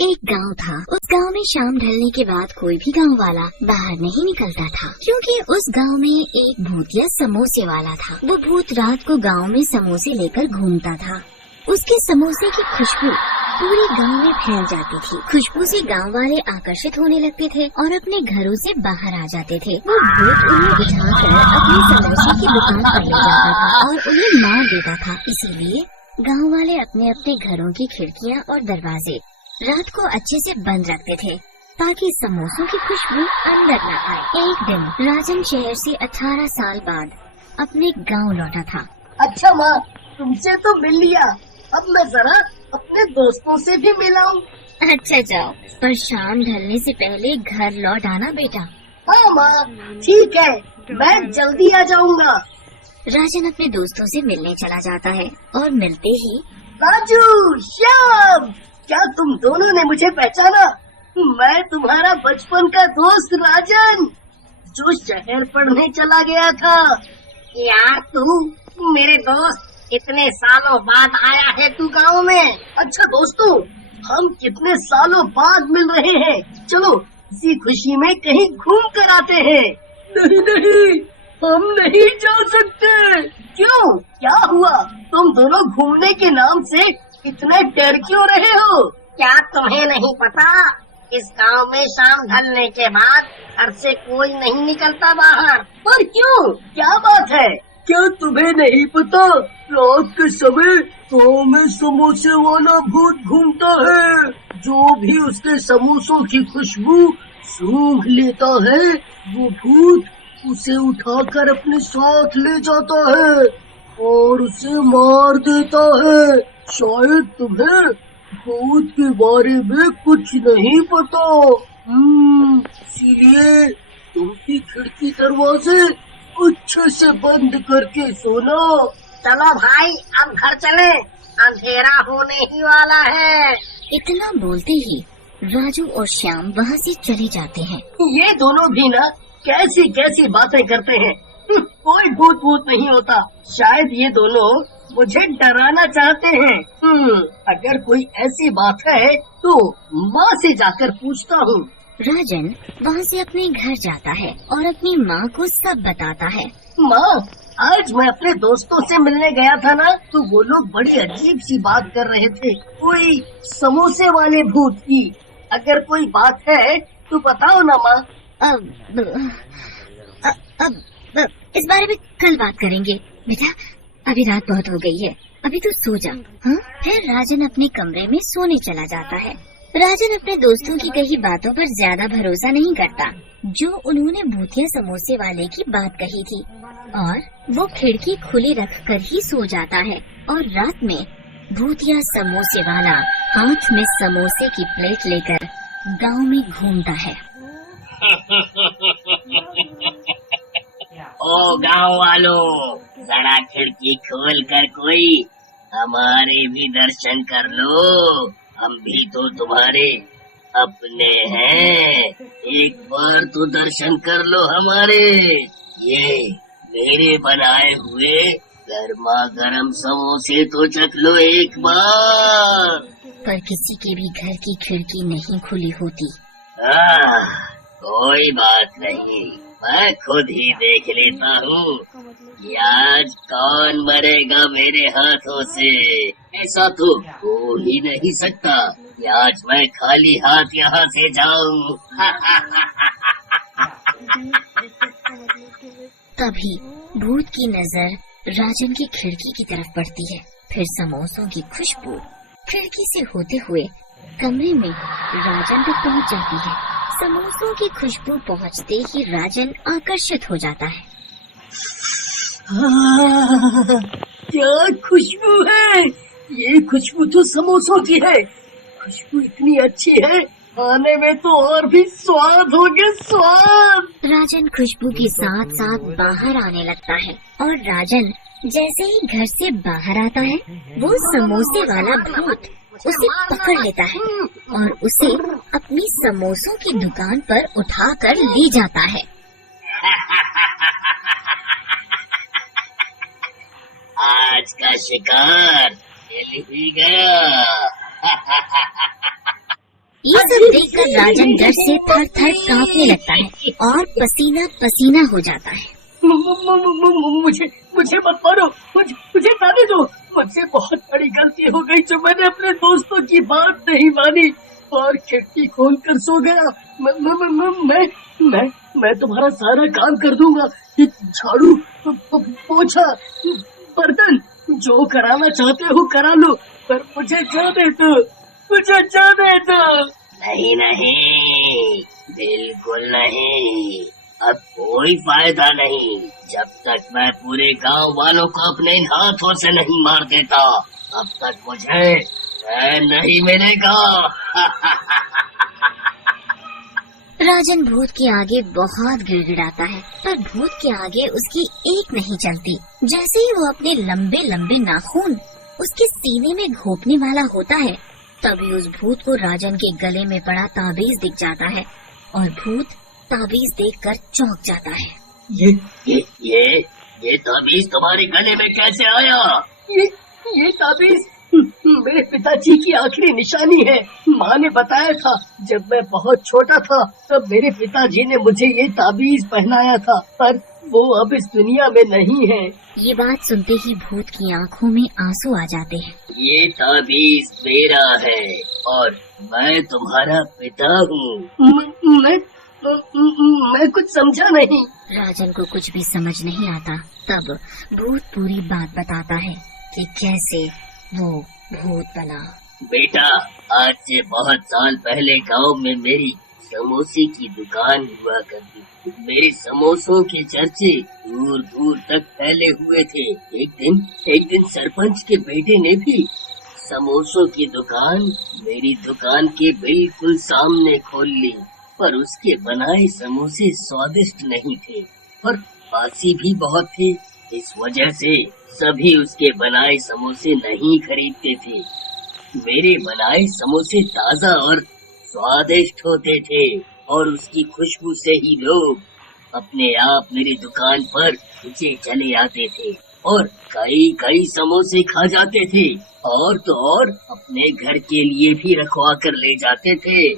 एक गांव था। उस गांव में शाम ढलने के बाद कोई भी गांव वाला बाहर नहीं निकलता था, क्योंकि उस गांव में एक भूतिया समोसे वाला था। वो भूत रात को गांव में समोसे लेकर घूमता था। उसके समोसे की खुशबू पूरे गांव में फैल जाती थी। खुशबू से गांव वाले आकर्षित होने लगते थे और अपने घरों से बाहर आ जाते थे। वो भूत उन्हें उठाकर अपने समोसे की दुकान पर ले जाता था और उन्हें मार देता था। इसीलिए गांव वाले अपने अपने घरों की खिड़कियां और दरवाजे रात को अच्छे से बंद रखते थे, ताकि समोसों की खुशबू अंदर न आए। एक दिन राजन शहर से 18 साल बाद अपने गांव लौटा था। अच्छा माँ, तुमसे तो मिल लिया, अब मैं जरा अपने दोस्तों से भी मिलाऊं। अच्छा जाओ, पर शाम ढलने से पहले घर लौट आना बेटा। हाँ माँ, ठीक है, मैं जल्दी आ जाऊंगा। राजन अपने दोस्तों से मिलने चला जाता है और मिलते ही राजू, श्याम, क्या तुम दोनों ने मुझे पहचाना? मैं तुम्हारा बचपन का दोस्त राजन, जो शहर पढ़ने चला गया था। यार तू मेरे दोस्त, इतने सालों बाद आया है तू गांव में। अच्छा दोस्तों, हम कितने सालों बाद मिल रहे हैं, चलो इसी खुशी में कहीं घूम कर आते हैं। नहीं नहीं, हम नहीं जा सकते। क्यों, क्या हुआ? तुम दोनों घूमने के नाम से इतने डर क्यों रहे हो? क्या तुम्हें नहीं पता, इस गांव में शाम ढलने के बाद घर से कोई नहीं निकलता बाहर। पर क्यों, क्या बात है? क्या तुम्हें नहीं पता, रात के समय गांव में समोसे वाला भूत घूमता है। जो भी उसके समोसों की खुशबू सूंघ लेता है, वो भूत उसे उठाकर अपने साथ ले जाता है और उसे मार देता है। शायद तुम्हें भूत के बारे में कुछ नहीं पता, इसीलिए तुम भी खिड़की दरवाजे अच्छे से बंद करके सोना। चलो भाई, अब घर चले, अंधेरा होने ही वाला है। इतना बोलते ही राजू और श्याम वहाँ से चले जाते हैं। ये दोनों भी ना कैसी कैसी बातें करते हैं। कोई भूत भूत नहीं होता, शायद ये दोनों मुझे डराना चाहते हैं। अगर कोई ऐसी बात है तो माँ से जाकर पूछता हूँ। राजन वहाँ से अपने घर जाता है और अपनी माँ को सब बताता है। माँ, आज मैं अपने दोस्तों से मिलने गया था ना, तो वो लोग बड़ी अजीब सी बात कर रहे थे, कोई समोसे वाले भूत की। अगर कोई बात है तो बताओ ना माँ। अब इस बारे में कल बात करेंगे बेटा, अभी रात बहुत हो गई है, अभी तो सो जा। हाँ? फिर राजन अपने कमरे में सोने चला जाता है। राजन अपने दोस्तों की कही बातों पर ज्यादा भरोसा नहीं करता, जो उन्होंने भूतिया समोसे वाले की बात कही थी, और वो खिड़की खुली रखकर ही सो जाता है। और रात में भूतिया समोसे वाला हाथ में समोसे की प्लेट लेकर गांव में घूमता है। ओ गांव वालों, जरा खिड़की खोल कर कोई हमारे भी दर्शन कर लो, हम भी तो तुम्हारे अपने हैं। एक बार तो दर्शन कर लो हमारे, ये मेरे बनाए हुए गर्मा गर्म समोसे तो चख लो एक बार। पर किसी के भी घर की खिड़की नहीं खुली होती। कोई बात नहीं, मैं खुद ही देख लेता हूँ कि आज कौन मरेगा मेरे हाथों से। ऐसा तो हो ही नहीं सकता कि आज मैं खाली हाथ यहाँ से जाऊँ। तभी भूत की नजर राजन की खिड़की की तरफ पड़ती है। फिर समोसों की खुशबू खिड़की से होते हुए कमरे में राजन तक पहुँच जाती है। समोसों की खुशबू पहुँचते ही राजन आकर्षित हो जाता है। क्या खुशबू है, ये खुशबू तो समोसों की है। खुशबू इतनी अच्छी है, खाने में तो और भी स्वाद हो गया, स्वाद। राजन खुशबू के साथ साथ बाहर आने लगता है, और राजन जैसे ही घर से बाहर आता है, वो समोसे वाला भूत उसे पकड़ लेता है और उसे अपनी समोसों की दुकान पर उठाकर ले जाता है। आज का शिकार मिल ही गया। ये सब देखकर राजन डर से थर थर कांपने लगता है और पसीना पसीना हो जाता है। मुझे मत मारो, मुझे जाने दो। मुझसे बहुत बड़ी गलती हो गई जो मैंने अपने दोस्तों की बात नहीं मानी और खिड़की खोलकर सो गया। मैं तुम्हारा सारा काम कर दूंगा, झाड़ू, पोछा, बर्तन, जो कराना चाहते हो करा लो, पर मुझे जाने दो, मुझे जाने दो। नहीं नहीं, बिल्कुल नहीं, अब कोई फायदा नहीं। जब तक मैं पूरे गांव वालों को अपने इन हाथों से नहीं मार देता, तब तक मुझे चैन नहीं मिलेगा। राजन भूत के आगे बहुत गिड़गिड़ाता है, पर भूत के आगे उसकी एक नहीं चलती। जैसे ही वो अपने लंबे लंबे नाखून उसके सीने में घोंपने वाला होता है, तभी उस भूत को राजन के गले में पड़ा ताबीज दिख जाता है और भूत ताबीज देखकर चौंक जाता है। ये ताबीज तुम्हारे गले में कैसे आया? ये ताबीज मेरे पिताजी की आखिरी निशानी है। माँ ने बताया था जब मैं बहुत छोटा था, तब मेरे पिताजी ने मुझे ये ताबीज पहनाया था, पर वो अब इस दुनिया में नहीं है। ये बात सुनते ही भूत की आंखों में आंसू आ जाते हैं। ये ताबीज मेरा है और मैं तुम्हारा पिता हूँ। मैं कुछ समझा नहीं। राजन को कुछ भी समझ नहीं आता। तब भूत पूरी बात बताता है कि कैसे वो भूत बना। बेटा, आज से बहुत साल पहले गांव में मेरी समोसे की दुकान हुआ करती थी। मेरे समोसों के चर्चे दूर दूर तक फैले हुए थे। एक दिन सरपंच के बेटे ने भी समोसों की दुकान मेरी दुकान के बिल्कुल सामने खोल ली, पर उसके बनाए समोसे स्वादिष्ट नहीं थे और बासी भी बहुत थे। इस वजह से सभी उसके बनाए समोसे नहीं खरीदते थे। मेरे बनाए समोसे ताजा और स्वादिष्ट होते थे और उसकी खुशबू से ही लोग अपने आप मेरी दुकान पर नीचे चले आते थे और कई समोसे खा जाते थे और तो और अपने घर के लिए भी रखवा कर ले जाते थे।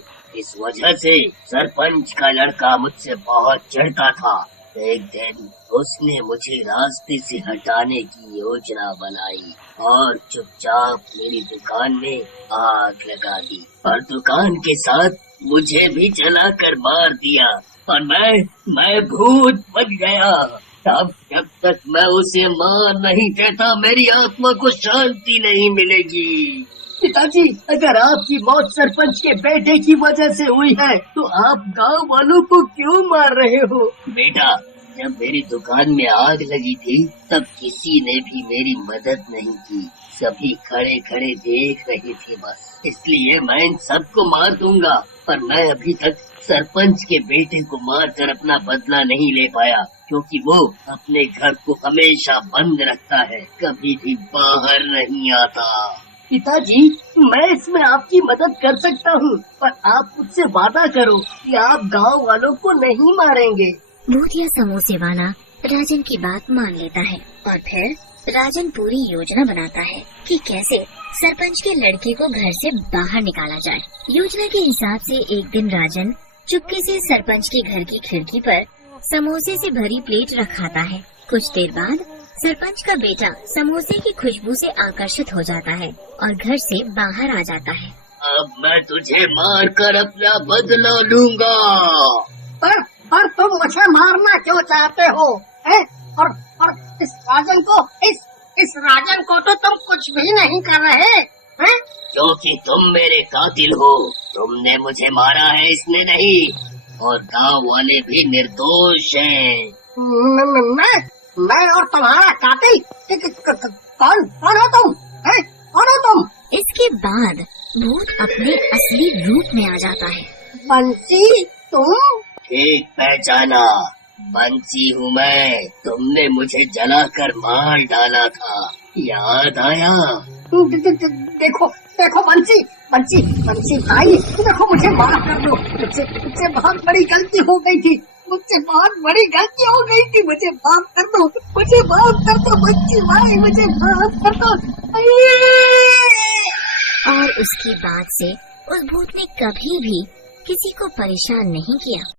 इस वजह से सरपंच का लड़का मुझसे बहुत चिढ़ता था। एक दिन उसने मुझे रास्ते से हटाने की योजना बनाई और चुपचाप मेरी दुकान में आग लगा दी और दुकान के साथ मुझे भी जलाकर मार दिया और मैं भूत बन गया। अब जब तक मैं उसे मार नहीं देता, मेरी आत्मा को शांति नहीं मिलेगी। पिताजी, अगर आपकी मौत सरपंच के बेटे की वजह से हुई है, तो आप गांव वालों को क्यों मार रहे हो? बेटा, जब मेरी दुकान में आग लगी थी, तब किसी ने भी मेरी मदद नहीं की। सभी खड़े खड़े देख रहे थे बस। इसलिए मैं इन सबको मार दूंगा, पर मैं अभी तक सरपंच के बेटे को मार कर अपना बदला नहीं ले पाया, क्योंकि वो अपने घर को हमेशा बंद रखता है, कभी भी बाहर नहीं आता। पिताजी, मैं इसमें आपकी मदद कर सकता हूँ, पर आप मुझसे वादा करो कि आप गांव वालों को नहीं मारेंगे। भूतिया समोसे वाला राजन की बात मान लेता है और फिर राजन पूरी योजना बनाता है कि कैसे सरपंच के लड़के को घर से बाहर निकाला जाए। योजना के हिसाब से एक दिन राजन चुपके से सरपंच के घर की खिड़की पर समोसे से भरी प्लेट रखाता है। कुछ देर बाद सरपंच का बेटा समोसे की खुशबू से आकर्षित हो जाता है और घर से बाहर आ जाता है। अब मैं तुझे मार कर अपना बदला लूंगा। पर तुम मुझे मारना क्यों चाहते हो? और इस राजन को तो तुम कुछ भी नहीं कर रहे हैं? क्योंकि तुम मेरे कातिल हो। तुमने मुझे मारा है, इसने नहीं, और गांव वाले भी निर्दोष हैं। मैं और तुम्हारा कातिल? कौन हो तुम? कौन हो तुम? इसके बाद भूत अपने असली रूप में आ जाता है। बंसी, तुम? ठीक पहचाना, बंसी हूँ मैं। तुमने मुझे जलाकर मार डाला था, याद आया? देखो बंसी भाई, देखो मुझे माफ कर दो। मुझसे बहुत बड़ी गलती हो गई थी। मुझे माफ कर दो। बंसी भाई, मुझे माफ कर दो। और उसकी बात से उस भूत ने कभी भी किसी को परेशान नहीं किया।